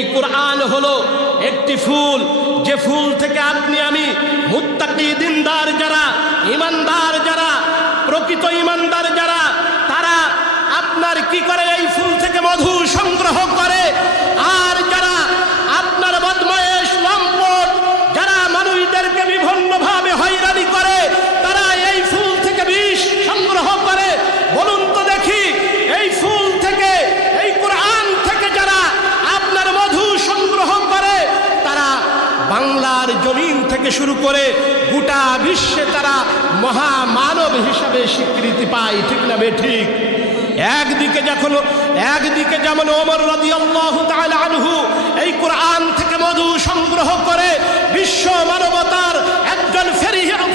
এই কোরআন হলো একটি ফুল, যে ফুল থেকে আপনি আমি মুত্তাকি দিনদার যারা, ইমানদার যারা, প্রকৃত ইমানদার যারা, তারা আপনার কি করে এই ফুল থেকে মধু সংগ্রহ করে। আর যারা আপনার বদমায়েশ লম্পট, যারা মানুষদেরকে বিভিন্নভাবে হয়রানি করে, তারা এই ফুল থেকে বিষ সংগ্রহ করে। বলুন তো দেখি, এই ফুল থেকে, এই কোরআন থেকে যারা আপনার মধু সংগ্রহ করে, তারা বাংলার জমিন থেকে শুরু করে গোটা বিশ্বে তারা মহামানব হিসাবে স্বীকৃতি পায়, ঠিক না বেঠিক? একদিকে যেমন ওমর রাদিয়াল্লাহু তাআলা আনহু এই কোরআন থেকে মধু সংগ্রহ করে বিশ্ব মানবতার একজন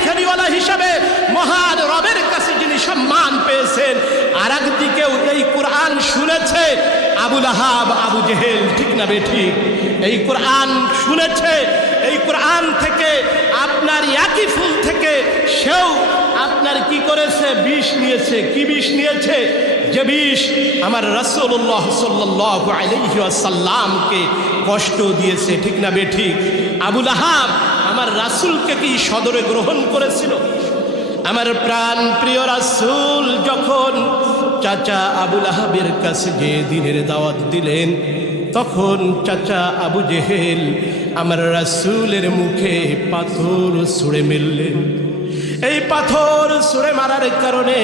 ফেরিওয়ালা হিসাবে মহান রবের কাছে যিনি সম্মান পেয়েছেন, আর একদিকেও এই কোরআন শুনেছে আবু লাহাব, আবু জেহেল, ঠিক না বেঠিক? এই কোরআন শুনেছে, এই কোরআন থেকে আপনার একই ফুল থেকে সেও আপনার কি করেছে, বিষ নিয়েছে। কি বিষ নিয়েছে? যে বিষ আমার রাসূলুল্লাহ সাল্লাল্লাহু আলাইহি ওয়াসাল্লামকে কষ্ট দিয়েছে, ঠিক না বেঠিক? আবু লাহাব আমার রাসূলকে কি সদরে গ্রহণ করেছিল? আমার প্রাণ প্রিয় রাসূল যখন চাচা আবু লাহাবের কাছে যে দিনের দাওয়াত দিলেন, তখন চাচা আবু জেহেল আমার রাসূলের মুখে পাথর ছুঁড়ে মেরলেন। এই পাথর ছুঁড়ে মারার কারণে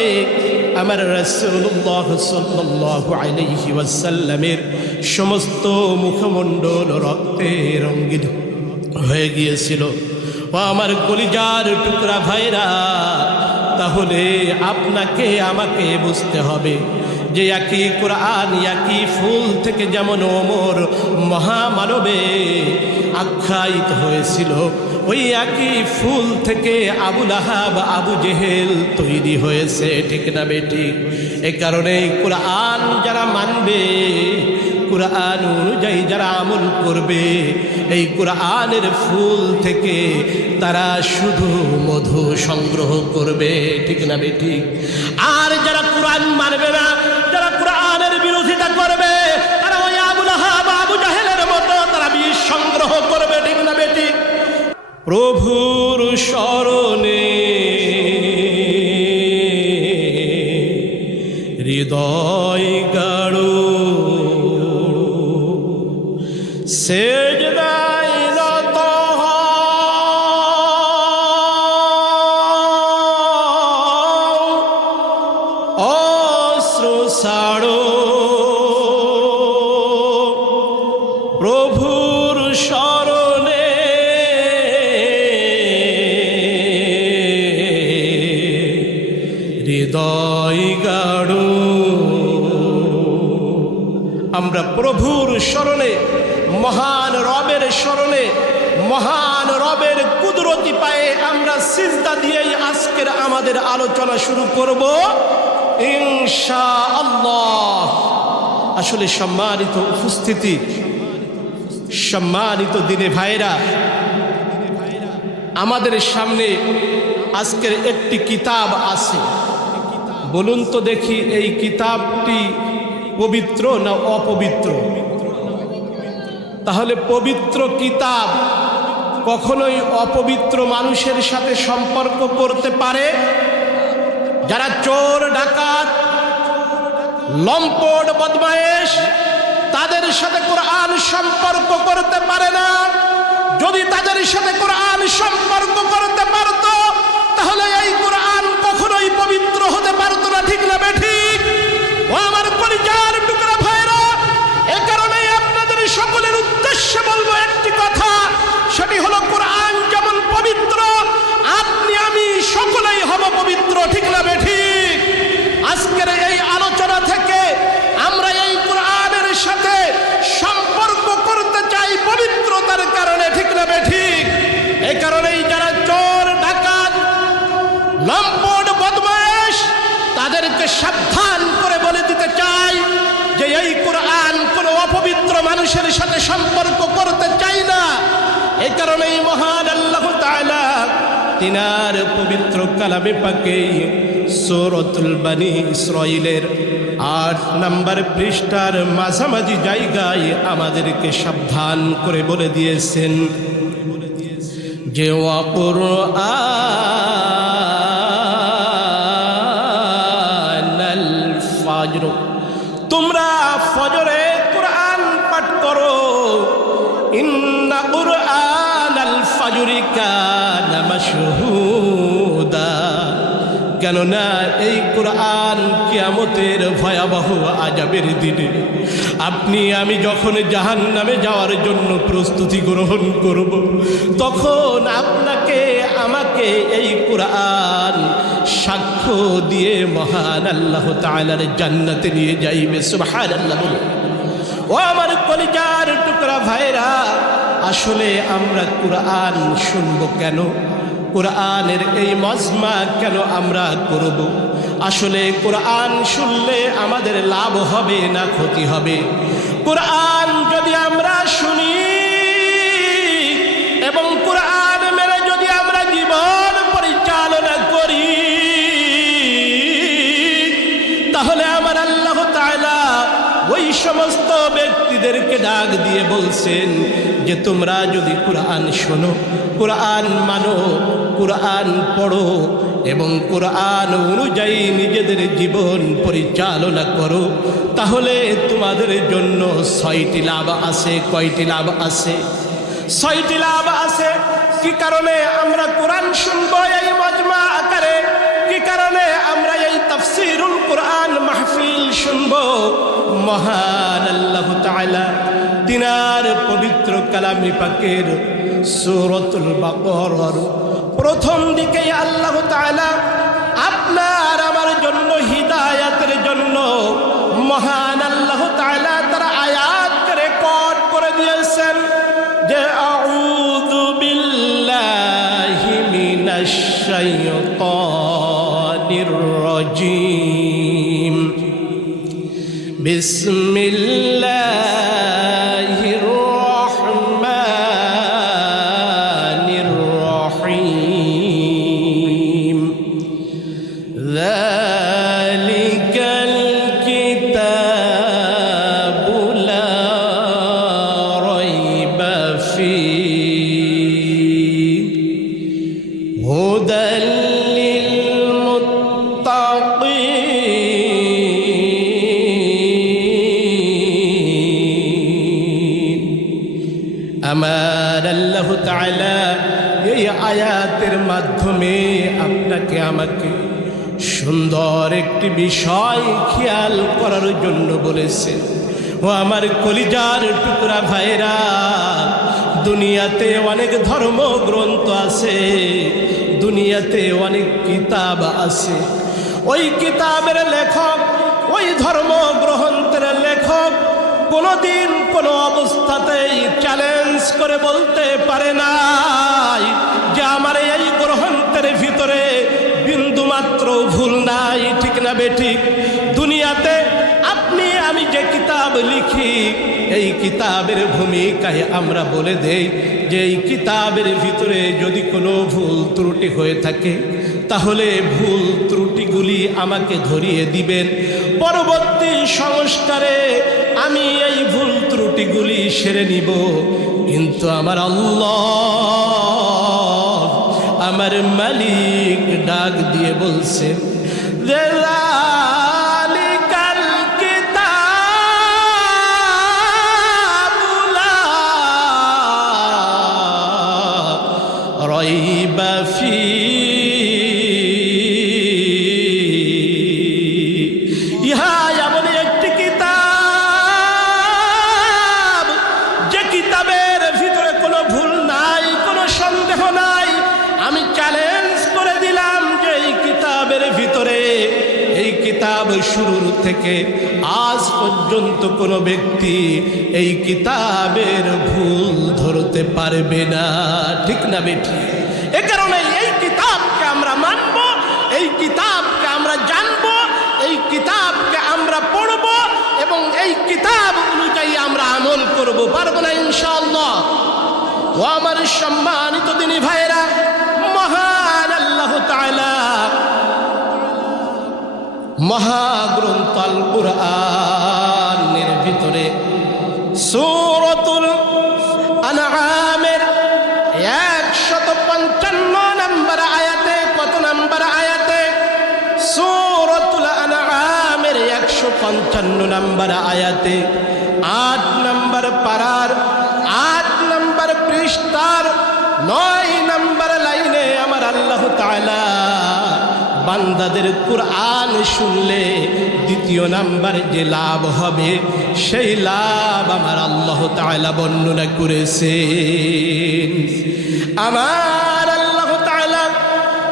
আমার রাসূলুল্লাহ সাল্লাল্লাহু আলাইহি ওয়াসাল্লামের সমস্ত মুখমণ্ডল রক্তে রঙিন হয়ে গিয়েছিল। ও আমার কলিজার টুকরা ভাইরা, তাহলে আপনাকে আমাকে বুঝতে হবে যে একই কোরআন, একই ফুল থেকে যেমন ওমর মহামানবে আখ্যায়িত হয়েছিল, ওই একই ফুল থেকে আবু লাহাব, আবু জেহেল তৈরি হয়েছে, ঠিক না বেঠিক? এ কারণে কোরআন যারা মানবে, কোরআন অনুযায়ী যারা আমল করবে, এই কোরআনের ফুল থেকে তারা শুধু মধু সংগ্রহ করবে, ঠিক না বেঠিক? আর যারা কোরআন মানবে না, যারা কোরআনের বিরোধিতা করবে, তারা ওই আবু লাহাব, আবু জেহেলের মতো তারা বিষ সংগ্রহ করবে, ঠিক না বেঠিক? প্রভুর শরণে হৃদয় গাড়ো, সেজদায় নত হও, অশ্রু ছাড়ো, প্রভুর শরণে হৃদয় গাড়ো। আমরা প্রভুর শরণে, মহান রবের শরণে, মহান রবের কুদরতি পায়ে আমরা সিজদা দিয়েই আজকের আমাদের আলোচনা শুরু করব ইনশাআল্লাহ। আসলে সম্মানিত উপস্থিতি, সম্মানিত দিনে ভাইরা, আমাদের সামনে আজকের একটি কিতাব আছে। বলুন তো দেখি, এই কিতাবটি পবিত্র না অপবিত্র? তাহলে পবিত্র কিতাব কখনোই অপবিত্র মানুষের সাথে সম্পর্ক করতে পারে? যারা চোর, ডাকাত, লম্পট, বদমায়েশ, তাদের সাথে কোরআন সম্পর্ক করতে পারে না। যদি তাদের সাথে কোরআন সম্পর্ক করতে পারত, তাহলে এই কোরআন কখনোই পবিত্র হতে পারত না, ঠিক না বেঠিক? ও আমার কলিজার টুকরা ভাইরা, এ কারণেই আপনাদের সকলের উদ্দেশ্যে বলবো একটি কথা, সেটি হলো কোরআন যেমন পবিত্র, আপনি আমি সকলেই হব পবিত্র, ঠিক না বেঠিক? আজকের এই আলোচনা থেকে আমরা এই কোরআনের সাথে সম্পর্ক করতে চাই পবিত্রতার কারণে, ঠিক না বেঠিক? এই কারণেই যারা চোর, ডাকাত, লম্পট, বদমায়েশ, তাদেরকে সাবধান করে বলে দিতে চাই যে এই কোরআন কোনো অপবিত্র মানুষের সাথে সম্পর্ক করতে চাই না। এই কারণেই মহান আল্লাহ তাআলা তিনার পবিত্র কালামে পাকে সূরাতুল বনী ইসরাঈলের ৮ নম্বর পৃষ্ঠার মাঝামাঝি জায়গায় আমাদেরকে সাবধান করে বলে দিয়েছেন যে ওয়া কুরআনাল ফাজর, তোমরা ফজরে কুরআন পাঠ করো। ইন্না কুরআনাল ফাজরি কানা মাশহুদা, কেননা এই কুরআন কিয়ামতের ভয়াবহ আযাবের দিনে আপনি আমি যখন জাহান্নামে যাওয়ার জন্য প্রস্তুতি গ্রহণ করব, তখন আপনাকে আমাকে এই কুরআন সাক্ষ্য দিয়ে মহান আল্লাহ তাআলার জান্নাতে নিয়ে যাইবে। সুবহানাল্লাহ বলে। ও আমার কলিজার টুকরা ভাইরা, আসলে আমরা কুরআন শুনবো কেন? কুরআনের এই মজমা কেন আমরা করব? আসলে কুরআন শুনলে আমাদের লাভ হবে না ক্ষতি হবে? কুরআন যদি আমরা শুনি এবং কুরআন মেনে যদি আমরা জীবন পরিচালনা করি, তাহলে আমার আল্লাহ তাআলা ওই সমস্ত ব্যক্তিদেরকে ডাক দিয়ে বলছেন যে তোমরা যদি কুরআন শোনো, কুরআন মানো, কুরআন পড়ো এবং কুরআন অনুযায়ী নিজেদের জীবন পরিচালনা করো, তাহলে তোমাদের জন্য 6টি লাভ আছে। কয়টি লাভ আছে? 6টি লাভ আছে। কি কারণে আমরা কোরআন শুনবো এই মজমা আকারে? কি কারণে আমরা এই তাফসীরুল কোরআন মাহফিল শুনবো? মহান আল্লাহ তাআলা তিনার পবিত্র কালামে পাকের সূরাতুল বাকারার প্রথম দিকে আল্লাহ তাআলা আপনার আমার জন্য হিদায়াতের জন্য মহান আল্লাহ তাআলা তার আয়াত রেকর্ড করে দিয়েছেন যে আউযু বিল্লাহি মিনাশ শাইতানির রাজীম, বিসমিল্লাহির রহমানির রহিম, যালিকাল কিতাবু লা রাইবা ফীহি হুদাল লিল মুত্তাকিন। আমার আল্লাহ তাআলা এই আয়াতের মাধ্যমে আপনাকে আমাকে সুন্দর একটি বিষয় খেয়াল করার জন্য বলেছেন। ও আমার কলিজার টুকরা ভাইরা, দুনিয়াতে অনেক ধর্মগ্রন্থ আছে, দুনিয়াতে অনেক কিতাব আছে। ওই কিতাবের লেখক, ওই ধর্মগ্রন্থের লেখক কোনোদিন কোনো অবস্থাতেই চ্যালেঞ্জ করে বলতে পারে নাই যে আমার এই গ্রন্থের ভিতরে বিন্দুমাত্র ভুল নাই। ঠিক না বেঠিক? দুনিয়াতে আপনি আমি যে কিতাব লিখি, এই কিতাবের ভূমিকায় আমরা বলে দেই যে এই কিতাবের ভিতরে যদি কোনো ভুল ত্রুটি হয়ে থাকে, তাহলে ভুল ত্রুটিগুলি আমাকে ধরিয়ে দিবেন। পরবর্তী সংস্কারে আমি এই ভুল ত্রুটিগুলি সেরে নিব। কিন্তু আমার আল্লাহ, আমার মালিক ডাক দিয়ে বলছেন যে যালিকাল কিতাবু লা রাইবা ফীহি, ইহা এমন একটি কিতাব যে কিতাবের ভিতরে কোনো ভুল নাই, কোনো সন্দেহ নাই। আমি চ্যালেঞ্জ করে দিলাম যে এই কিতাবের ভিতরে, এই কিতাব শুরুর থেকে আজ পর্যন্ত কোনো ব্যক্তি এই কিতাবের ভুল ধরতে পারবে না। ঠিক না বেটি? এ কারণে এই কিতাবকে আমরা মানব, এই কিতাবকে আমরা জানব, এই কিতাবকে আমরা পড়ব এবং এই কিতাব অনুযায়ী আমরা আমল করব। পারবো না ইনশাআল্লাহ? ও আমার সম্মানিত দিনী ভাইরা, মহান আল্লাহ তাআলা মহাগ্রন্থ আল কুরআনের ভিতরে সূরাতুল আনআমের 155 নম্বর আয়াতে, কত নম্বর আয়াতে? সূরাতুল আনআমের 155 নম্বর আয়াতে 8 নম্বর পারার 8 নম্বর পৃষ্ঠার 9 নম্বর লাইনে আমার আল্লাহ তাআলা বান্দাদের কুরআন শুনলে দ্বিতীয় নাম্বার যে লাভ হবে সেই লাভ আমার আল্লাহ তাআলা বর্ণনা করেছেন। আমার আল্লাহ তাআলা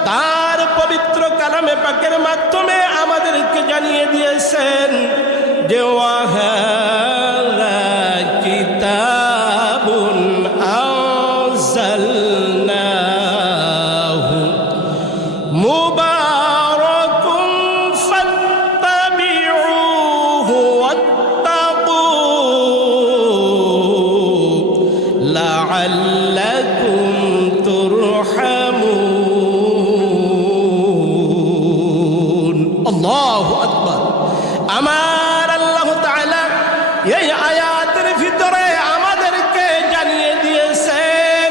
তার পবিত্র কালামে পাকের মাধ্যমে আমাদেরকে জানিয়ে দিয়েছেন যে ওয়াহাযা কিতাবুন আনজালনাহু মুবারাকুন ফাত্তাবিউহু ওয়াত্তাকু লাআল্লাকুম তুরহামুন। আল্লাহু আকবার। আমার আল্লাহ তাআলা এই আয়াতের ভিতরে আমাদেরকে জানিয়ে দিয়েছেন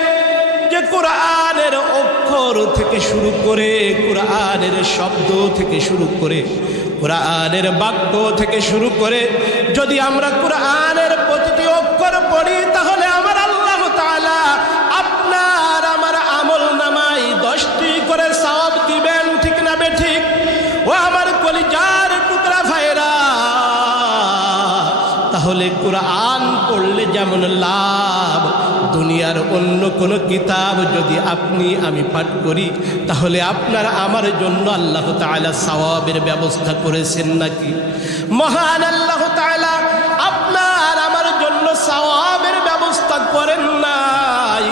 যে কুরআনের অক্ষর থেকে শুরু করে, কুরআনের শব্দ থেকে শুরু করে, কুরআনের বাক্য থেকে শুরু করে যদি আমরা কুরআনের প্রতিটি অক্ষর পড়ি তাহলে আমার আল্লাহ তাআলা আপনার আমার আমল নামায় 10টি করে সওয়াব দিবেন। ঠিক না বেঠিক? ও আমার কলিজার টুকরা ভাইরা, তাহলে কুরআন পড়লে যেমন লাভ, দুনিয়ার অন্য কোন কিতাব যদি আপনি আমি পাঠ করি তাহলে আপনার আমার জন্য আল্লাহ তাআলা সওয়াবের ব্যবস্থা করেছেন নাকি? মহান আল্লাহ তাআলা আপনার আমার জন্য সওয়াবের ব্যবস্থা করেন নাই।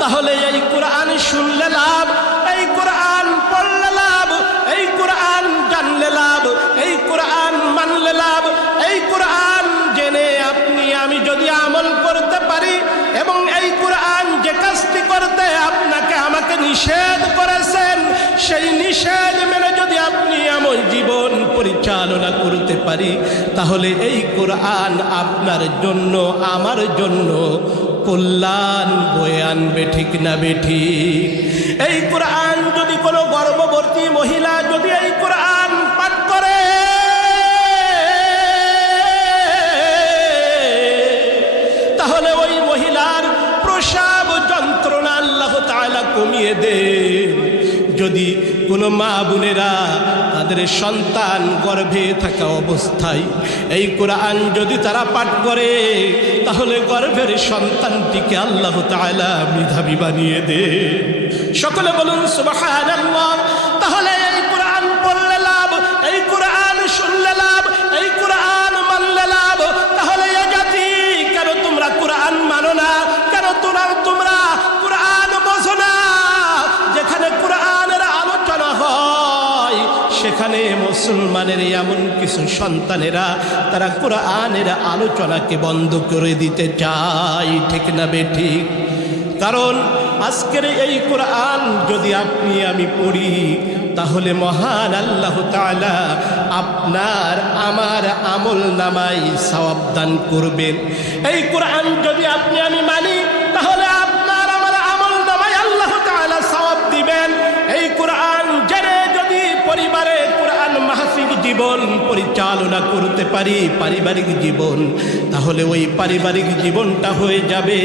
তাহলে এই কুরআন শুনলে লাভ, এই কুরআন পড়লে লাভ, এই কুরআন জানলে লাভ, এই কুরআন মানলে লাভ, এই কুরআন জেনে আপনি আমি যদি আমল করতে পারি এবং এই কুরআন যে কাজটি করতে আপনাকে আমাকে নিষেধ করেছেন সেই নিষেধ মেনে যদি আপনি আমার জীবন পরিচালনা করতে পারি তাহলে এই কুরআন আপনার জন্য আমার জন্য কল্যাণ বয়ে আনবে। ঠিক না বেঠিক? এই কুরআন যদি কোনো গর্ভবতী মহিলা যদি এই কুরআন পাঠ করে তাহলে ওই মহিলার প্রসব যন্ত্রণা আল্লাহ তাআলা কমিয়ে দেন। যদি কোনো মা বোনেরা তাদের সন্তান গর্ভে থাকা অবস্থায় এই কুরআন যদি তারা পাঠ করে তাহলে গর্ভের সন্তানটিকে আল্লাহ তাআলা মেধাবী বানিয়ে দেন। সকলে বলুন সুবহানাল্লাহ। তাহলে এই কুরআন পড়লে লাভ, এই কুরআন শুনলে লাভ, এই কুরআন মানলে লাভ। তাহলে এ জাতি কেন তোমরা কুরআন মানো না? কেন তোমরা কুরআন বোঝো না? যেখানে কুরআনের আলোচনা হয় সেখানে মুসলমানের এমন কিছু সন্তানেরা তারা কুরআনের আলোচনাকে বন্ধ করে দিতে চায়। ঠিক না বেঠিক? কারণ আজকের এই কুরআন যদি আপনি আমি পড়ি তাহলে মহান আল্লাহ তাআলা আপনার আমার আমল নামায় সওয়াব দান করবেন। এই কুরআন যদি আপনি আমি মানি তাহলে আপনার আমার আমল নামায় আল্লাহ তাআলা সওয়াব দিবেন। এই কুরআন জেনে যদি পরিবারে কুরআন মাহফিল জীবন পরিচালনা করতে পারি, পারিবারিক জীবন, তাহলে ওই পারিবারিক জীবনটা হয়ে যাবে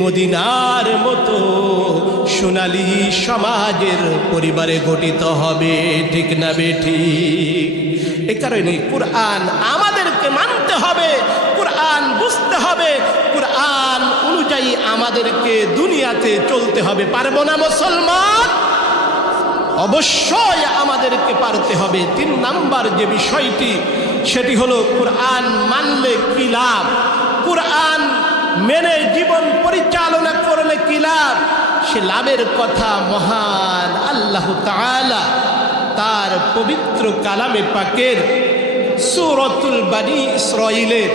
মদিনার মতো সোনালী সমাজের পরিবারে গঠিত হবে। ঠিক না বেঠিক? এ কারণে কুরআন আমাদেরকে মানতে হবে, কুরআন বুঝতে হবে, কুরআন অনুযায়ী আমাদেরকে দুনিয়াতে চলতে হবে। পারবো না মুসলমান? অবশ্যই আমাদেরকে পারতে হবে। 3 নাম্বার যে বিষয়টি সেটি হলো কুরআন মানলে কি লাভ, কুরআন মেনে জীবন পরিচালনা করলে কি লাভ। সে লাভের কথা মহান আল্লাহ তাআলা তার পবিত্র কালামে পাকের সূরাতুল বনী ইসরাঈলের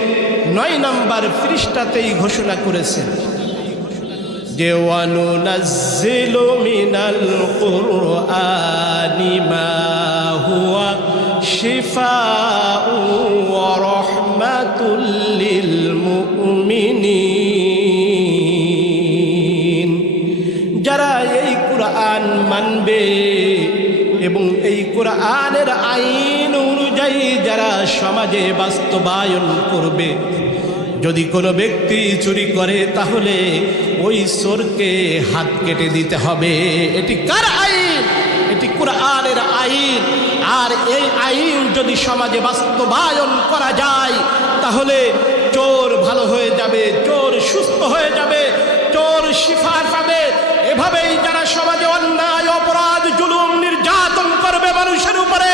9 নম্বর পৃষ্ঠাতেই ঘোষণা করেছেন যে ওয়ানুনাজ্জিলু মিনাল কুরআনি মা হুয়া শিফাউ ওয়া রাহমাতুল লিল মুমিনিন। যারা এই কোরআন মানবে এবং এই কোরআনের আইন অনুযায়ী যারা সমাজে বাস্তবায়ন করবে, যদি কোনো ব্যক্তি চুরি করে তাহলে ওই চোরকে হাত কেটে দিতে হবে। এটি কার আইন? এটি কোরআনের আইন। আর এই আইন যদি সমাজে বাস্তবায়ন করা যায় তাহলে চোর ভালো হয়ে যাবে, চোর সুস্থ হয়ে যাবে, চোর শিফা পাবে। এভাবেই যারা সমাজে অন্যায়, অপরাধ, জুলুম, নির্যাতন করবে মানুষের উপরে,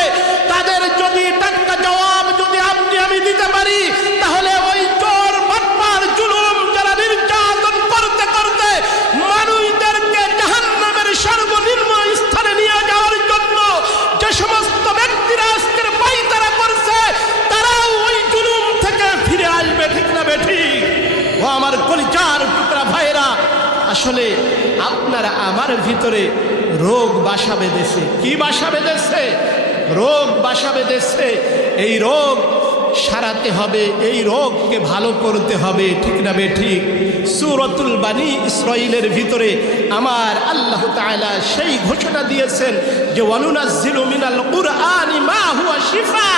তাদের যদি একটা জবাব যদি আপনি আমি দিতে পারি তাহলে ওই চোর, বাটপার, জুলুম যারা নির্যাতন করতে করতে মানুষদেরকে জাহান্নামের সর্বনিম্ন স্থানে নিয়ে যাওয়ার জন্য যে সমস্ত ব্যক্তিরা আজকের পায়তারা করছে, তারাও ওই জুলুম থেকে ফিরে আসবে। ঠিক না বেঠিক? ও আমার কলিজার টুকরা ভাইরা, আসলে আপনারা আমার ভিতরে রোগ বাসা বেঁধেছে। কি বাসা বেঁধেছে? রোগ বাসা বেঁধেছে। এই রোগ সারাতে হবে, এই রোগকে ভালো করতে হবে। ঠিক না বেঠিক? সূরাতুল বানী ইসরাঈলের ভিতরে আমার আল্লাহ তাআলা সেই ঘোষণা দিয়েছেন যে ওয়ানুনাজ্জিলু মিনাল কুরআনি মা হুয়া শিফা।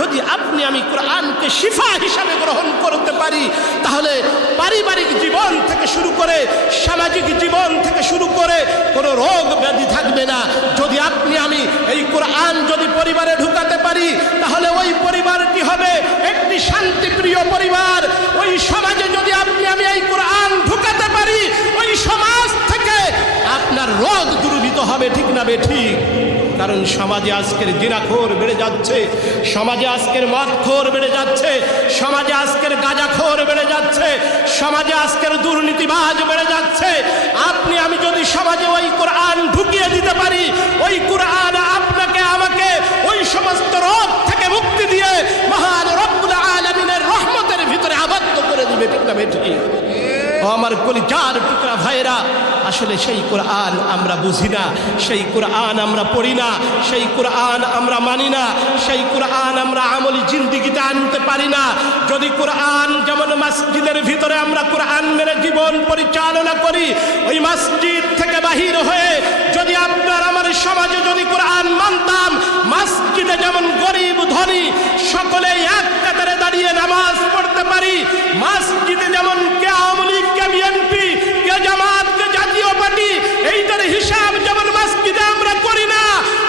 যদি আপনি আমি কোরআনকে শিফা হিসাবে গ্রহণ করতে পারি তাহলে পারিবারিক জীবন থেকে শুরু করে সামাজিক জীবন থেকে শুরু করে কোনো রোগ ব্যাধি থাকবে না। যদি আপনি আমি এই কোরআন যদি পরিবারে ঢুকাতে পারি তাহলে ওই পরিবারটি হবে একটি শান্তিপ্রিয় পরিবার। ওই সমাজে যদি আপনি আমি এই কোরআন ঢুকাতে পারি ওই সমাজ থেকে আপনার রোগ দূরীভূত হবে। ঠিক না বেঠিক? কারণ সমাজে আজকের জিনাখোর বেড়ে যাচ্ছে, সমাজে আজকের মদখোর বেড়ে যাচ্ছে, সমাজে আজকের গাঁজাখোর বেড়ে যাচ্ছে, সমাজে আজকের দুর্নীতিবাজ বেড়ে যাচ্ছে। আপনি আমি যদি সমাজে ওই কোরআন ঢুকিয়ে দিতে পারি, ওই কোরআন আপনাকে আমাকে ওই সমস্ত রোগ থেকে মুক্তি দিয়ে মহান রব্বুল আলামিনের রহমতের ভিতরে আবদ্ধ করে দিবে। ঠিক না বেঠিক? ও আমার কলিজার টুকরা ভাইরা, আসলে সেই কোরআন আমরা বুঝি না, সেই কোরআন আমরা পড়ি না, সেই কোরআন আমরা মানি না, সেই কোরআন আমরা আমলি জিন্দিগিতে আনতে পারি না। যদি কোরআন যেমন মসজিদের ভিতরে আমরা কোরআন মেনে জীবন পরিচালনা করি, ওই মসজিদ থেকে বাহির হয়ে যদি আপনার আমার সমাজে যদি কোরআন মানতাম, মসজিদে যেমন গরিব ধনী সকলে এক কাতারে দাঁড়িয়ে নামাজ পড়তে পারি, মসজিদে যেমন কে আওয়ামী লীগ, কে বিএনপি, কে জামাত, কে জাতীয় পার্টি, এইটার হিসাব যেমন মসজিদে আমরা করি না।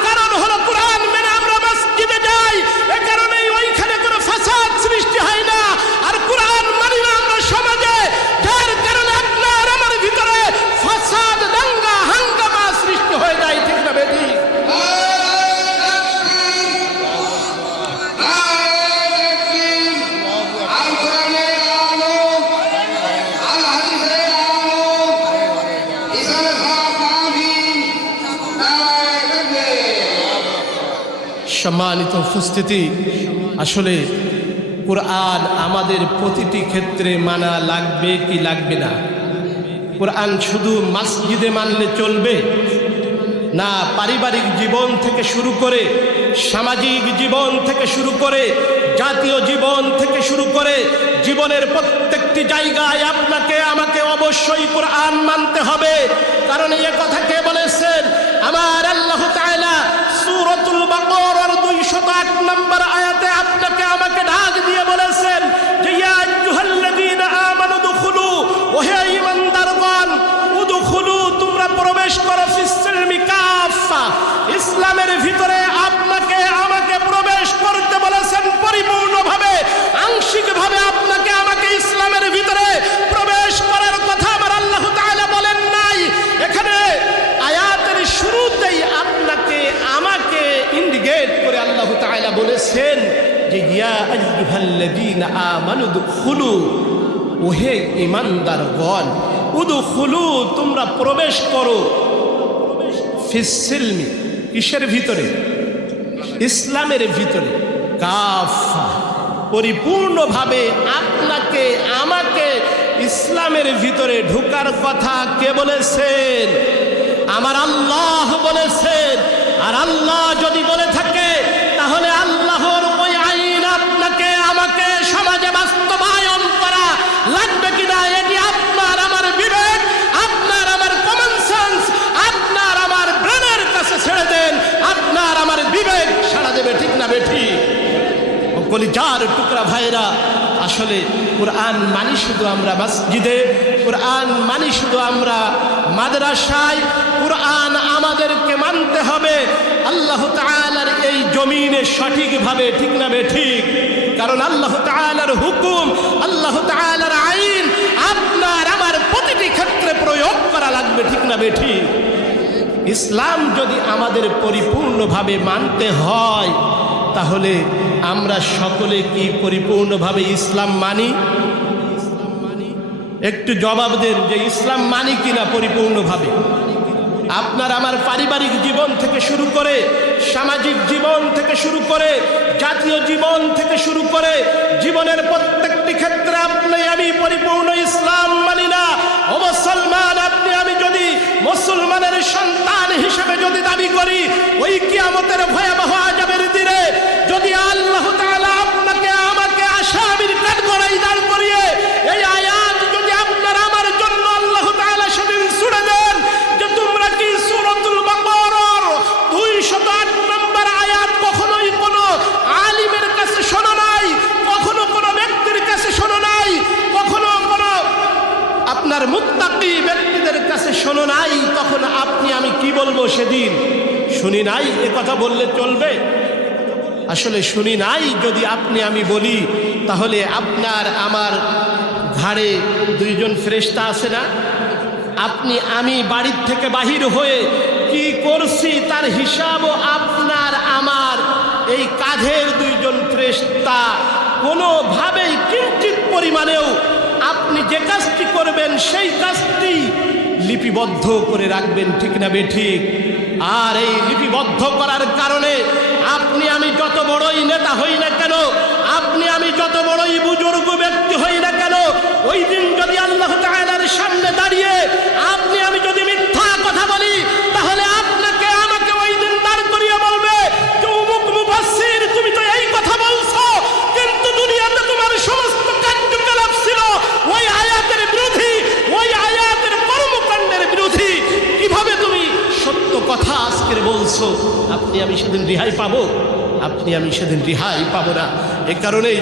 কারণ হলো কোরআন মেনে আমরা মসজিদে যাই, এ কারণেই ওইখানে কোনো ফাসাদ সৃষ্টি হয় না। আর কোরআন মানি না আমরা সমাজে, যার কারণে আপনার আমার ভিতরে ফাসাদ, দাঙ্গা, হাঙ্গামা সৃষ্টি হয়ে যায়। ঠিক না বেঠিক? সম্মানিত উপস্থিতি, আসলে কোরআন আমাদের প্রতিটি ক্ষেত্রে মানা লাগবে কি লাগবে না? কোরআন শুধু মসজিদে মানলে চলবে না? পারিবারিক জীবন থেকে শুরু করে সামাজিক জীবন থেকে শুরু করে জাতীয় জীবন থেকে শুরু করে জীবনের প্রত্যেকটি জায়গায় আপনাকে আমাকে অবশ্যই কোরআন মানতে হবে। কারণ এই কথা কে বলেছেন? আমার আল্লাহ তাআলা সূরাতুল বাকারার 208 নম্বর আয়াতে আপনাকে আমাকে ডাক দিয়ে বলেছেন যে ইয়া আইয়ুহাল্লাযীনা আমানু দুখুলু, ওহে ঈমানদারগণ, উদখুলু, তোমরা প্রবেশ করো ফিস-সিলমি কাফা, ইসলামের ভিতরে আপনাকে আমাকে প্রবেশ করতে বলেছেন পরিপূর্ণভাবে। আংশিকভাবে আপনাকে আমাকে ইসলামের ভিতরে প্রবেশ করার কথা আমার আল্লাহ তাআলা বলেন নাই। এখানে আয়াতের শুরুতেই আপনাকে আমাকে ইন্ডিকেট করে আল্লাহ তাআলা বলেছেন যে ইয়া আইয়ুহাল্লাযীনা আমানু দুখুলু, ওহে ঈমানদারগণ, উদখুলু, তোমরা প্রবেশ করো ফিস-সিলমি, কিসের ভিতরে? ইসলামের ভিতরে। কাফা, পরিপূর্ণভাবে আপনাকে আমাকে ইসলামের ভিতরে ঢোকার কথা কে বলেছেন? আমার আল্লাহ বলেছেন। আর আল্লাহ যদি বলে থাকে তাহলে আল্লাহ কলিজার টুকরা ভাইরা, আসলে কোরআন মানি শুধু আমরা মসজিদে, কোরআন মানি শুধু আমরা মাদ্রাসায়, কোরআন আমাদেরকে মানতে হবে আল্লাহ তাআলার এই জমিনে সঠিকভাবে, ঠিক না বেঠিক? কারণ আল্লাহ তাআলার হুকুম, আল্লাহ তাআলার আইন আপনার আমার প্রতিটি ক্ষেত্রে প্রয়োগ করা লাগবে, ঠিক না বেঠিক? ইসলাম যদি আমাদের পরিপূর্ণভাবে মানতে হয়, তাহলে আমরা সকলে কি পরিপূর্ণভাবে ইসলাম মানি? একটু জবাব দেন যে ইসলাম মানি কিনা পরিপূর্ণভাবে। আপনার আমার পারিবারিক জীবন থেকে শুরু করে, সামাজিক জীবন থেকে শুরু করে, জাতীয় জীবন থেকে শুরু করে, জীবনের প্রত্যেকটি ক্ষেত্রে আপনি আমি পরিপূর্ণ ইসলাম মানি না। ও মুসলমান, আপনি আমি যদি মুসলমানের সন্তান হিসেবে যদি দাবি করি, ওই কিয়ামতের ভয়াবহ আযাবের দিনে যদি আল্লাহ তাআলা আপনাকে আমাকে আসামির কাঠগড়ায় দাঁড় করিয়ে এই আয়াত যদি আপনার আমার জন্য আল্লাহ তাআলা সেদিন ছুড়ে দেন যে তোমরা কি সূরাতুল বাকারার 208 নম্বর আয়াত কখনোই কোনো আলিমের কাছে শোনো নাই, কখনো কোনো ব্যক্তির কাছে শোনো নাই, কখনো কোনো আপনার মুত্তাকি ব্যক্তিদের কাছে শোনো নাই, তখন আপনি আমি কি বলবো সেদিন? শুনি নাই এ কথা বললে চলবে? আসলে শুনি নাই যদি আপনি আমি বলি, তাহলে আপনার আমার ঘাড়ে দুইজন ফেরেশতা আছে না? আপনি আমি বাড়ির থেকে বাহির হয়ে কি করছি তার হিসাবও আপনার আমার এই কাঁধের দুইজন ফেরেশতা কোনোভাবেই কিঞ্চিত পরিমাণেও আপনি যে কাজটি করবেন সেই কাজটি লিপিবদ্ধ করে রাখবেন, ঠিক না বেঠিক? আর এই লিপিবদ্ধ করার কারণে আপনি আমি যত বড়ই নেতা হই না কেন, আপনি আমি যত বড়ই বুজুর্গ ব্যক্তি হই না কেন, ওই দিন যদি আল্লাহ তাআলার সামনে দাঁড়িয়ে আপনি আমি যদি মিথ্যা কথা বলি, তাহলে আপনাকে আমাকে ওই দিন দাঁড় করিয়ে বলবে যে অমুক মুফাসসির তুমি তো এই কথা বলছো, কিন্তু দুনিয়াতে তোমার সমস্ত কার্যকলাপ ছিল ওই আয়াতের বিরোধী, ওই আয়াতের কর্মকাণ্ডের বিরোধী। কিভাবে তুমি সত্য কথা আজকের বলছো? আপনি আমি সেদিন রেহাই পাবো? আপনি আমি সেদিন রেহাই পাবো না। এ কারণেই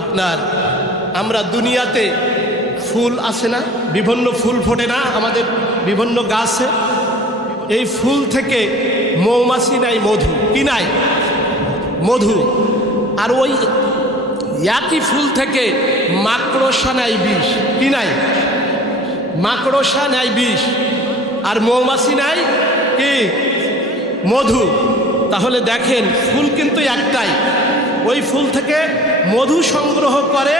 আপনার আমরা দুনিয়াতে ফুল আছে না, বিভিন্ন ফুল ফোটে না আমাদের বিভিন্ন গাছে, এই ফুল থেকে মৌমাছি নাই মধু, কি নাই? মধু। আর ওই একই ফুল থেকে মাকড়সা নাই বিষ, কি নাই? মাকড়সা নাই বিষ, আর মৌমাছি নাই কি? মধু। তাহলে দেখেন ফুল কিন্তু একটাই, ওই ফুল থেকে মধু সংগ্রহ করে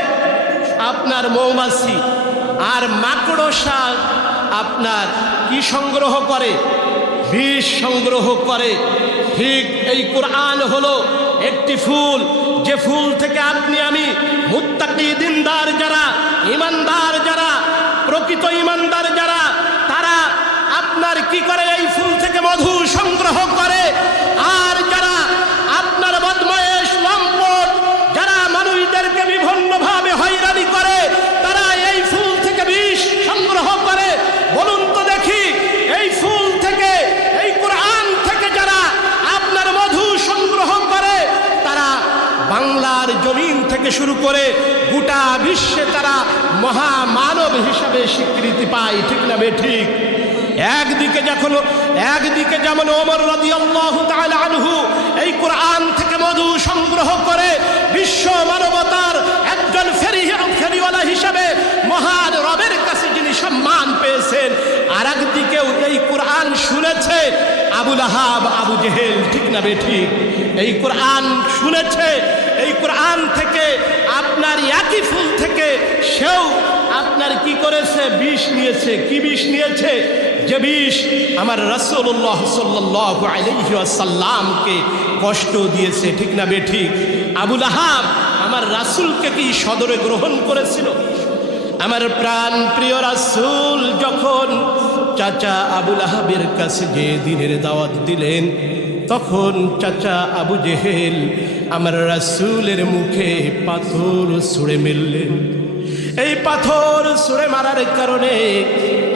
আপনার মৌমাছি, আর মাকড়সা আপনার কি সংগ্রহ করে? বিষ সংগ্রহ করে। ঠিক এই কোরআন হলো একটি ফুল, যে ফুল থেকে আপনি আমি মুত্তাকি দিনদার যারা, ইমানদার যারা, প্রকৃত ইমানদার যারা, তারা আপনার কি করে? এই ফুল থেকে মধু সংগ্রহ করে। আর যারা আপনার বদমায়েশ লম্পট, যারা মানুষদেরকে বিভিন্নভাবে হয়রানি করে, তারা এই ফুল থেকে বিষ সংগ্রহ করে। বলুন তো দেখি, এই ফুল থেকে, এই কোরআন থেকে যারা আপনার মধু সংগ্রহ করে, তারা বাংলার জমিন থেকে শুরু করে গোটা বিশ্বে তারা মহামানব হিসাবে স্বীকৃতি পায়, ঠিক না বেঠিক? একদিকে যেমন ওমর রাদিয়াল্লাহু তাআলা আনহু এই কোরআন থেকে মধু সংগ্রহ করে বিশ্ব মানবতার একজন ফেরিওয়ালা হিসাবে মহান রবের কাছে যিনি সম্মান পেয়েছেন, আর একদিকেও এই কোরআন শুনেছে আবু লাহাব, আবু জেহেল, ঠিক না বেঠিক? এই কোরআন শুনেছে, এই কোরআন থেকে আপনার একই ফুল থেকে সেও আপনার কি করেছে? বিষ নিয়েছে। কি বিষ নিয়েছে? যে বিষ আমার রাসূলুল্লাহ সাল্লাল্লাহু আলাইহি ওয়াসাল্লামকে কষ্ট দিয়েছে, ঠিক না বেঠিক? আবু লাহাব আমার রাসূলকে কি সদরে গ্রহণ করেছিল? আমার প্রাণ প্রিয় রাসূল যখন চাচা আবু লাহাবের কাছে যে দিনের দাওয়াত দিলেন, তখন চাচা আবু জেহেল আমার রাসূলের মুখে পাথর ছুঁড়ে মারলেন। এই পাথর ছুঁড়ে মারার কারণে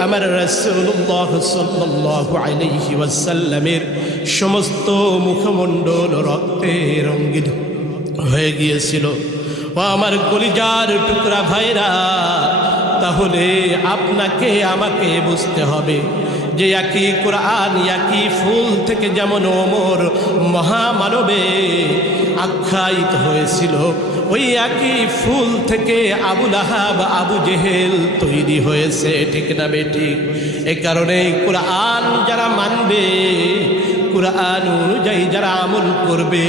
আমার রাসূলুল্লাহ সাল্লাল্লাহু আলাইহি ওয়াসাল্লামের সমস্ত মুখমণ্ডল রক্তে রঙ্গিত হয়ে গিয়েছিল। ও আমার কলিজার টুকরা ভাইরা, তাহলে আপনাকে আমাকে বুঝতে হবে যে একই কোরআন একই ফুল থেকে যেমন ওমর মহামানবে আখ্যায়িত হয়েছিল, ওই একই ফুল থেকে আবু লাহাব আবু জেহেল তৈরি হয়েছে, ঠিক না বেঠিক? এ কারণে কোরআন যারা মানবে, কোরআন অনুযায়ী যারা আমল করবে,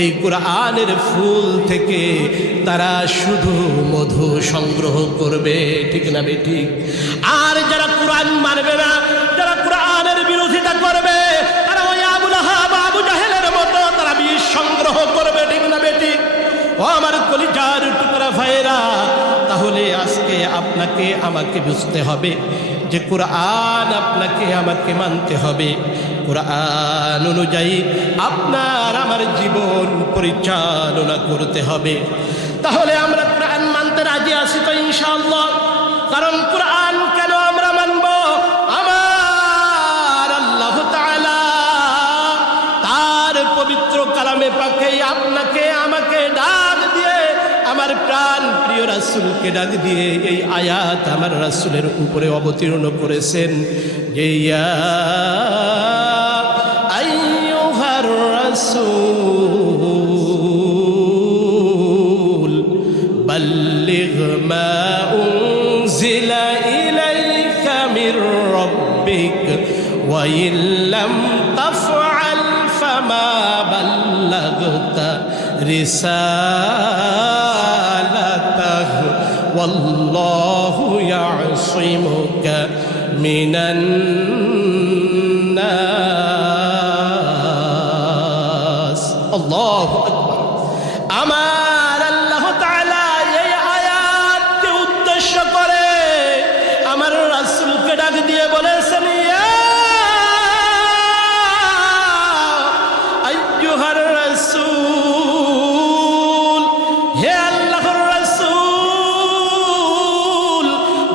এই কোরআনের ফুল থেকে তারা শুধু মধু সংগ্রহ করবে, ঠিক না বেঠিক? আর যারা কোরআন মানবে না, যারা কোরআনের বিরোধিতা করবে, তারা ওই আবু লাহাব আবু জাহেলের মতো তারা বিষ সংগ্রহ করবে, ঠিক না বেঠিক? ও আমার কলিজার টুকরা ভাইরা, তাহলে আজকে আপনাকে আমাকে বুঝতে হবে যে কোরআন আপনাকে আমাকে মানতে হবে, কোরআন অনুযায়ী আপনার আমার জীবন পরিচালনা করতে হবে। তাহলে আমরা কোরআন মানতে রাজি আছি তো ইনশাআল্লাহ? কারণ কোরআন কেন আমরা মানব? আমার আল্লাহ তাআলা তার পবিত্র কালামে পাকে আপনাকে আমাকে ডাক দিয়ে, আমার প্রাণ প্রিয় রাসূলকে ডাক দিয়ে এই আয়াত আমার রাসূলের উপরে অবতীর্ণ করেছেন যে ইয়া আইয়ুহার রাসূল বাল্লিগ মা উনজিলা ইলাইকা মির রাব্বিক ওয়া ইল্লাম তাফআল ফামা বাল্লাগতা রিসালাতাহু ওয়াল্লাহু ইয়াসিমুকা মিনান নাস। আল্লাহু আকবার। আমার আল্লাহ তাআলা এই আয়াতকে উদ্দেশ্য করে আমার রাসূলকে ডাক দিয়ে বলেছেন, ইয়া আইয়ুহার রাসূল, হে আল্লাহর রাসূল,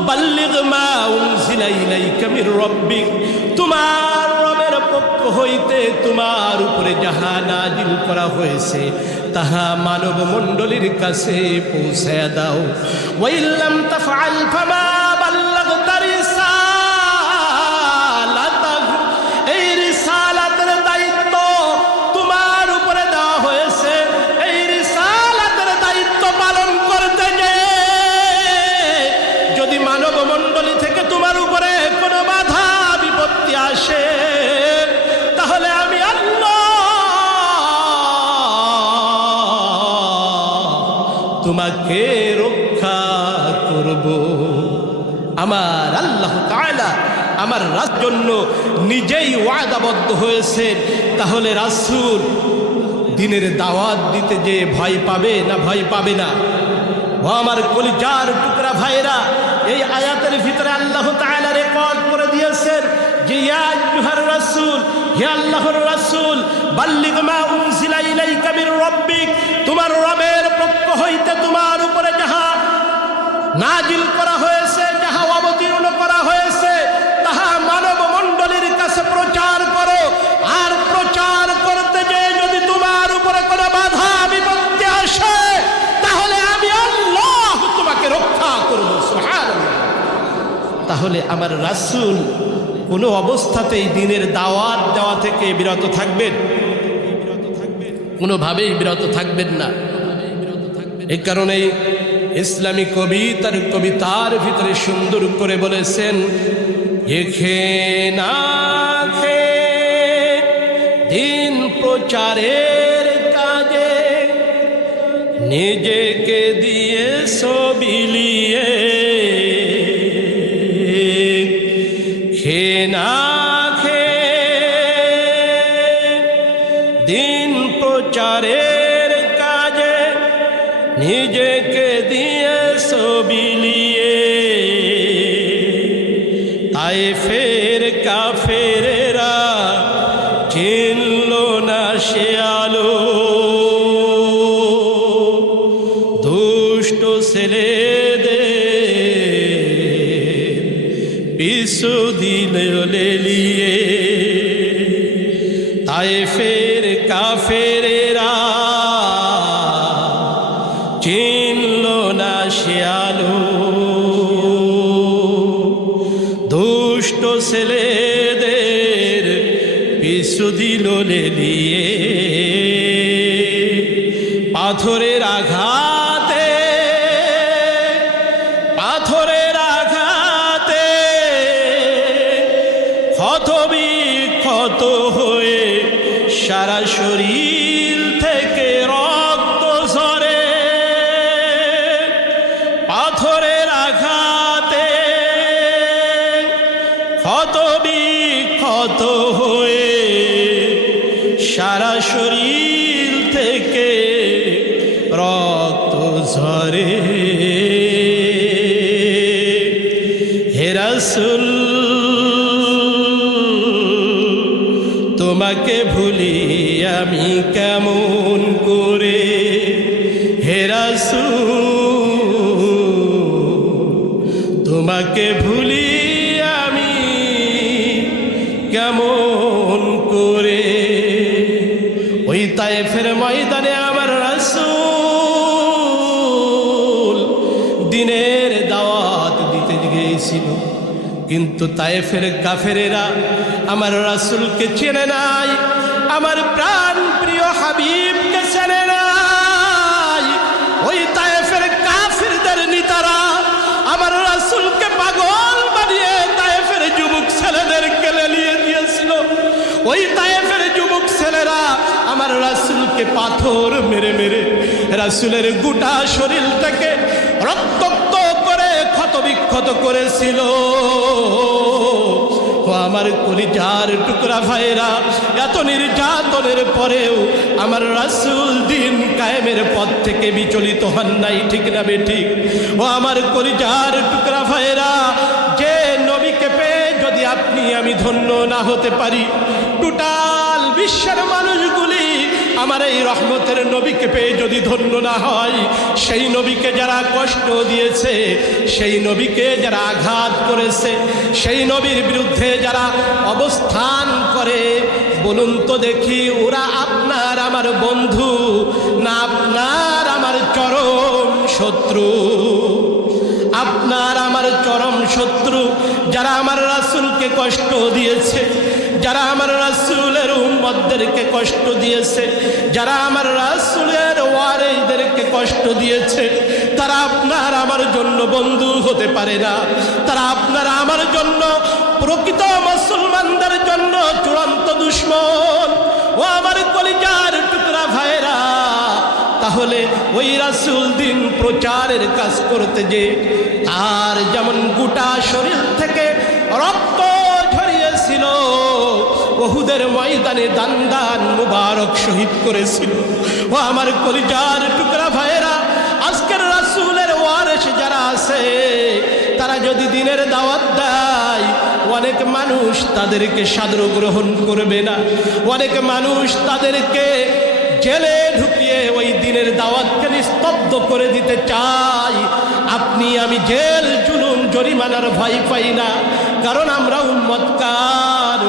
বাল্লিগ মা উনজিলা ইলাইকা মির রাব্বিক, তোমার রবের পক্ষ হইতে তোমার উপরে যাহা নাজিল করা হয়েছে তাহা মানব মণ্ডলীর কাছে পৌঁছায়া দাও। ওয়া ইল্লাম তাফআল ফামা বাল্লাগতা রিসালাতাহু, এই রিসালাতের দায়িত্ব তোমার উপরে দেওয়া হয়েছে। এই রিসালাতের দায়িত্ব পালন করতে যে যদি মানব মণ্ডলী থেকে তোমার উপরে কোনো বাধা বিপত্তি আসে, তাহলে আমি আল্লাহ তোমাকে রক্ষা করব। আমার আল্লাহ তাআলা আমার রাসূলের জন্য নিজেই ওয়াদাবদ্ধ হয়েছেন। তাহলে রাসূল দ্বীনের দাওয়াত দিতে যে ভয় পাবে না ভয় পাবে না? ও আমার কলিজার টুকরা ভাইরা, এই আয়াতের ভিতরে আল্লাহ তাআলা রেকর্ড করে দিয়েছেন যে ইয়া আইয়ুহার রাসূল, হে আল্লাহর রাসূল, বাল্লিগ মা উনজিলা ইলাইকা মির রাব্বিক, তোমার রবের পক্ষ হইতে তোমার উপরে যাহা নাজিল করা হয়েছে, যাহা অবতীর্ণ করা হয়েছে, তাহা মানব মণ্ডলীর কাছে প্রচার করো। আর প্রচার করতে যে যদি তোমার উপরে কোনো বাধা বিপত্তি আসে, তাহলে আমি আল্লাহ তোমাকে রক্ষা করব। সুবহানাল্লাহ। তাহলে আমার রাসূল কোনো অবস্থাতেই দ্বীনের দাওয়াত দেওয়া থেকে বিরত থাকবেন? কোনোভাবেই বিরত থাকবেন না। এই কারণেই ইসলামী কবিতার ভিতরে সুন্দর করে বলেছেন, এখে না দিন প্রচারের কাজে নিজেকে দিয়ে সবিলিয়ে, খে না দিন প্রচারের কাজে নিজেকে দিয়ে সবিলিয়ে, তায়েফের কাফেরেরা চিনল না সে আলো, দুষ্ট ছেলেদের পিছু দিলে লেলিয়ে, তায়েফের কাফেরেরা ছেলেদের পিছু দিল লেলিয়ে, পাথরের আঘাতে, পাথরের আঘাতে ক্ষত বিক্ষত হয়ে সারা শরীর থেকে রক্ত ঝরে, পাথরের আঘাতে ক্ষত বিক্ষত হয়ে সারা শরীর থেকে রক্ত ঝরে। হে রাসূল তোমাকে ভুলি আমি কেমন করে, হে রাসূল তোমাকে ভুলি আমি কেমন করে। ওই তায়েফের ময়দানে আমার রাসূল দিনের দাওয়াত দিতে গিয়েছিল, কিন্তু তায়েফের কাফেরেরা আমার রাসূলকে চেনে নাই, আমার প্রাণ প্রিয় হাবিবকে চেনে নাই। ওই তায়েফের কাফিরদের নেতারা আমার রাসূলকে পাগল বানিয়ে তায়েফের যুবক ছেলেদেরকে লেলিয়ে দিয়েছিল। ওই তায়েফের যুবক ছেলেরা আমার রাসূলকে পাথর মেরে মেরে রাসূলের গোটা শরীরটাকে রক্তাক্ত করে ক্ষত বিক্ষত করেছিল। ও আমার কলিজার টুকরা ভাইরা, এত নির্যাতনের পরেও আমার রাসূল দিন কায়েমের পথ থেকে বিচলিত হন নাই, ঠিক না বেঠিক? ও আমার কলিজার টুকরা ভাইরা, যে নবীকে পেয়ে যদি আপনি আমি ধন্য না হতে পারি, টোটাল বিশ্বের মানুষগুলি আমার এই রহমতের নবীকে পেয়ে যদি ধন্য না হয়, সেই নবীকে যারা কষ্ট দিয়েছে, সেই নবীকে যারা আঘাত করেছে, সেই নবীর বিরুদ্ধে যারা অবস্থান করে, বলুন তো দেখি ওরা আপনার আমার বন্ধু না আপনার আমার চরম শত্রু? আপনার আমার চরম শত্রু যারা আমার রাসূলকে কষ্ট দিয়েছে, যারা আমার রাসূলের উম্মতদেরকে কষ্ট দিয়েছে, যারা আমার রাসূলের ওয়ারিসদেরকে কষ্ট দিয়েছে, তারা আপনার আমার জন্য বন্ধু হতে পারে না। তারা আপনার আমার জন্য, প্রকৃত মুসলমানদের জন্য চূড়ান্ত দুশমন। ও আমার কলিজার টুকরা ভাইরা, তাহলে ওই রাসূল দিন প্রচারের কাজ করতে যে আর যেমন গোটা শরীর থেকে রক্ত ঝরিয়েছিল, উহুদের ময়দানে দান দান মুবারক শহীদ করেছিল। ও আমার কলিজার টুকরা ভাইরা, আজকের রাসূলের ওয়ারিস যারা আছে, তারা যদি দিনের দাওয়াত দেয়, অনেক মানুষ তাদেরকে সাদর গ্রহণ করবে না, অনেক মানুষ তাদেরকে জেলে ঢুকিয়ে ওই দিনের দাওয়াতকে নিস্তব্ধ করে দিতে চায়। আপনি আমি জেল জুলুম জরিমানার ভয় পাই না, কারণ আমরা উম্মত কার?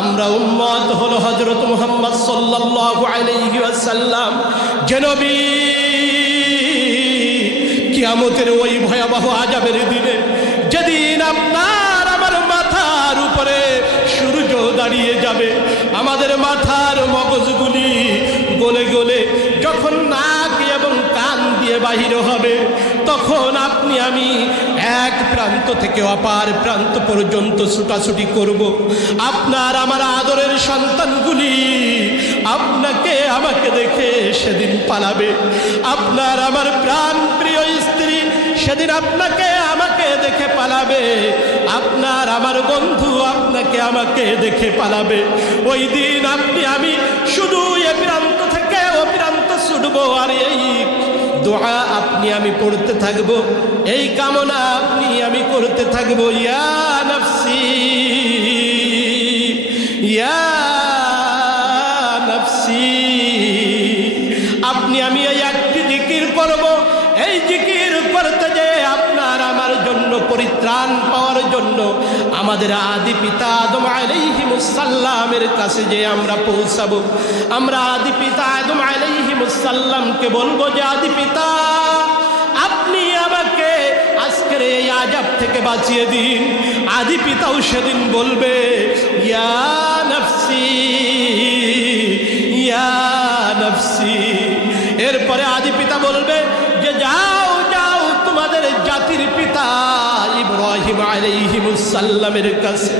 আমরা উম্মত হলো হযরত মুহাম্মদ সাল্লাল্লাহু আলাইহি ওয়াসাল্লাম, যে নবী কিয়ামতের ওই ভয়াবহ আযাবের দিনে, যেদিন আপনার আমার মাথার উপরে সূর্য দাঁড়িয়ে যাবে, আমাদের মাথার মগজগুলি গলে গলে যখন নাক এবং কান দিয়ে বাহির হবে, তখন আপনি আমি এক প্রান্ত থেকে অপার প্রান্ত পর্যন্ত ছুটাছুটি করব। আপনার আমার আদরের সন্তানগুলি আপনাকে আমাকে দেখে সেদিন পালাবে। আপনার আমার প্রাণ প্রিয় স্ত্রী সেদিন আপনাকে আমাকে দেখে পালাবে। আপনার আমার বন্ধু আপনাকে আমাকে দেখে পালাবে। ওই দিন আপনি আমি শুধু এ প্রান্ত থেকে ও প্রান্ত ছুটবো, আর এই দোয়া আপনি আমি পড়তে থাকবো, এই কামনা আপনি আমি করতে থাকবো, ইয়া নফসি ইয়া নফসি। আপনি আমি এই একটি জিকির করব, এই জিকির করতে যে আপনার আমার জন্য পরিত্রাণ পাওয়ার জন্য আমাদের আদি পিতা আদম আলাইহিস সালামের কাছে যে আমরা পৌঁছাবো। আমরা আদি পিতা আদম আলাইহিস সালামকে বলবো যে আদি পিতা, আপনি আমাকে আজকের এই আযাব থেকে বাঁচিয়ে দিন। আদি পিতাও সেদিন বলবে ইয়া নফসি ইয়া নফসি। এরপরে আদি পিতা বলবে যে যাও যাও তোমাদের জাতির পিতা ইব্রাহিম আলাইহিস সালামের কাছে।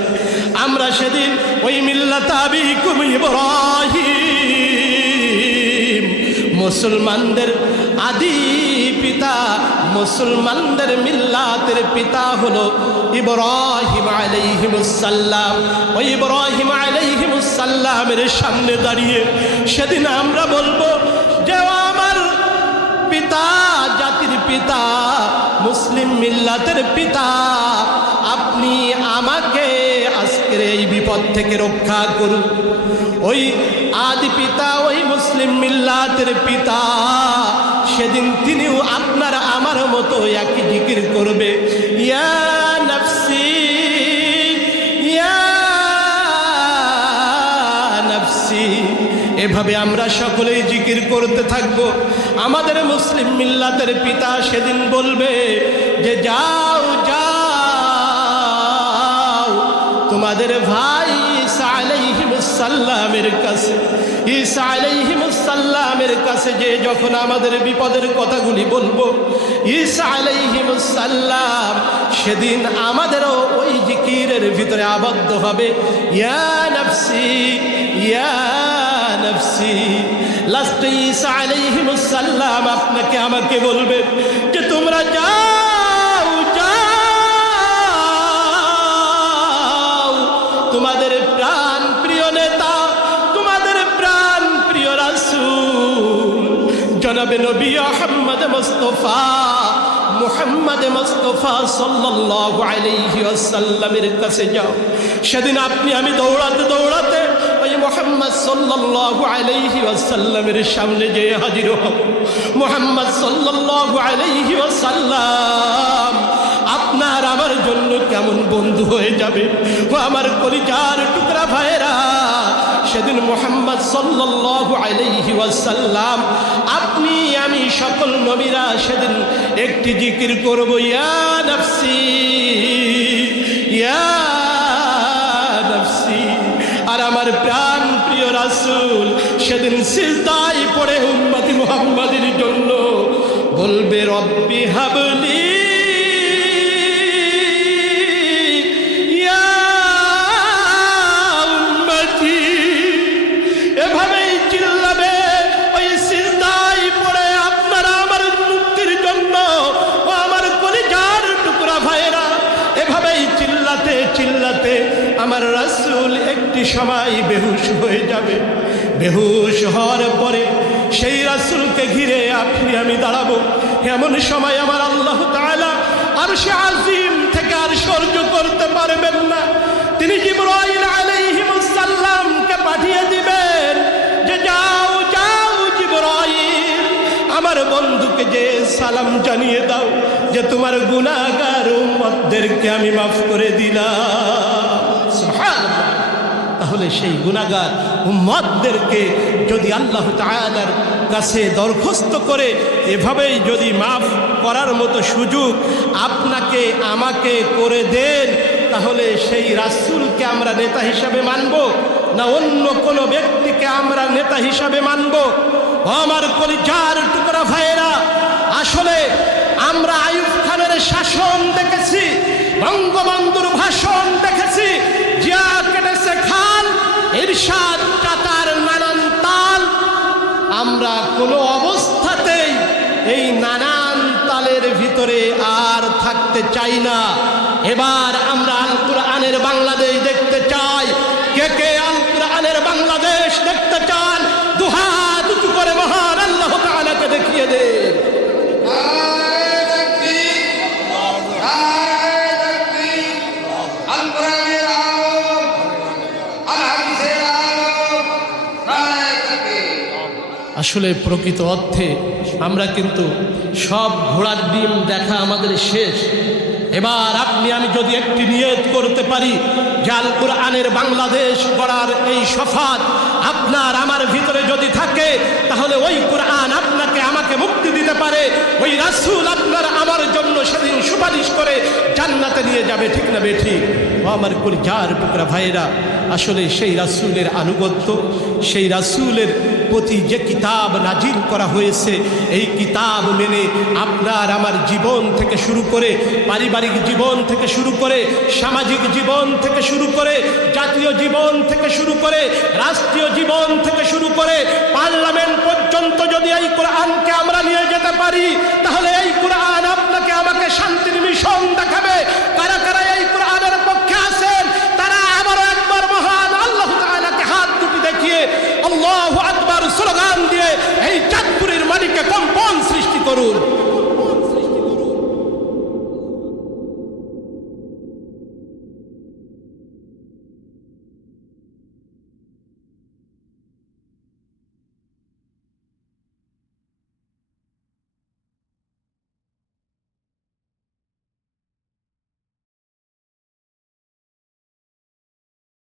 আমরা সেদিন ওই মিল্লাত আবিকুম ইব্রাহিম, মুসলমানদের আদি পিতা, মুসলমানদের মিল্লাতের পিতা হলো ইব্রাহিম আলাইহিস সালাম। ওই ইব্রাহিম আলাইহিস সালামের সামনে দাঁড়িয়ে সেদিন আমরা বলবো যে আমার পিতা, জাতির পিতা, মুসলিম মিল্লাতের পিতা, আপনি আমাকে আজকের এই বিপদ থেকে রক্ষা করুন। ওই আদি পিতা, ওই মুসলিম মিল্লাতের পিতা সেদিন তিনিও আপনার আমার মতো একই জিকির করবে ইয়া নফসি ইয়া নফসি। এভাবে আমরা সকলেই জিকির করতে থাকবো। আমাদের মুসলিম মিল্লাতের পিতা সেদিন বলবে যে যাও যাও তোমাদের ভাই ঈসা আলাইহিস সালামের কাছে। ঈসা আলাইহিস সালামের কাছে যে যখন আমাদের বিপদের কথাগুলি বলবো, ঈসা আলাইহিস সালাম সেদিন আমাদেরও ওই জিকিরের ভিতরে আবদ্ধ হবে ইয়া নফসি ইয়া নফসি। লাস্টে ঈসা আলাইহিস সালাম আপনাকে আমাকে বলবে যে তোমরা যাও যাও তোমাদের প্রাণ প্রিয় নেতা, তোমাদের প্রাণ প্রিয় রাসূল জনাবে নবী মুহাম্মদ মুস্তাফা সাল্লাল্লাহু আলাইহি ওয়াসাল্লামের কাছে যাও। সেদিন আপনি আমি দৌড়াতে দৌড়াতে ওই মুহাম্মদ সাল্লাল্লাহু আলাইহি ওয়াসাল্লামের সামনে যেয়ে হাজির হব। মুহাম্মদ সাল্লাল্লাহু আলাইহি ওয়াসাল্লাম আপনার আমার জন্য কেমন বন্ধু হয়ে যাবে। ও আমার কলিজার টুকরা ভাইরা, সেদিন মুহাম্মদ সাল্লাল্লাহু আলাইহি ওয়াসাল্লাম, আপনি আমি সকল নবীরা সেদিন একটি জিকির করব ইয়া নফসি ইয়া নফসি। আর আমার প্রাণ প্রিয় রাসূল সেদিন সিজদায় পড়ে উম্মতি মুহাম্মাদের জন্য বলবে রব্বি হাবলি চিল্লাতে আমার রাসূল একটি সময় বেহুশ হয়ে যাবে। বেহুশ হওয়ার পরে সেই রাসূলকে ঘিরে আপনি আমি দাঁড়াবো। এমন সময় আমার আল্লাহ তাআলা আরশে আজিম থেকে আর সহ্য করতে পারবেন না। তিনি জিবরাইল আলাইহিস সালামকে পাঠিয়ে দিবেন যে যাও যাও জিবরাইল, আমার বন্ধুকে যে সালাম জানিয়ে দাও যে তোমার গুনাহগার উম্মতদেরকে আমি মাফ করে দিলাম। সুবহানাল্লাহ। তাহলে সেই গুনাহগার উম্মতদেরকে যদি আল্লাহ তাআলার কাছে দরখাস্ত করে এভাবেই যদি মাফ করার মতো সুযোগ আপনাকে আমাকে করে দেন, তাহলে সেই রাসূলকে আমরা নেতা হিসাবে মানব না অন্য কোনো ব্যক্তিকে আমরা নেতা হিসাবে মানব? আমার কলিজার টুকরা ভাইয়েরা, আসলে আমরা আইয়ুব খানের শাসন দেখেছি, বঙ্গবন্ধুর ভাষণ দেখেছি, জিয়া কেটেছে খাল, ইরশাদ কাতার নানান তাল। আমরা কোনো অবস্থাতেই এই নানান তালের ভিতরে আর থাকতে চাই না। এবার আমরা আল কোরআনের বাংলাদেশ দেখতে চাই। কে কে আল কোরআনের বাংলাদেশ দেখতে চান? দুহাত উঁচু করে মহান আল্লাহ তাআলাকে দেখিয়ে দেন। আসলে প্রকৃত অর্থে আমরা কিন্তু সব ঘোড়ার ডিম দেখা আমাদের শেষ। এবার আপনি আমি যদি একটি নিয়ত করতে পারি যে আল কোরআনের বাংলাদেশ গড়ার এই শফাত আপনার আমার ভিতরে যদি থাকে, তাহলে ওই কোরআন আপনাকে আমাকে মুক্তি দিতে পারে। ওই রাসূল আপনার আমার জন্য সেদিন সুপারিশ করে জান্নাতে নিয়ে যাবে, ঠিক না বেঠিক? ও আমার কলিজার টুকরা ভাইরা, আসলে সেই রাসূলের আনুগত্য, সেই রাসূলের প্রতি যে কিতাব নাজিল করা হয়েছে, এই কিতাব মেনে আপনার আমার জীবন থেকে শুরু করে, পারিবারিক জীবন থেকে শুরু করে, সামাজিক জীবন থেকে শুরু করে, জাতীয় জীবন থেকে শুরু করে, রাষ্ট্রীয় জীবন থেকে শুরু করে, পার্লামেন্ট পর্যন্ত যদি এই কোরআনকে আমরা নিয়ে যেতে পারি, তাহলে এই কোরআন আপনাকে আমাকে শান্তির মিশন দেখাবে। কারা কারা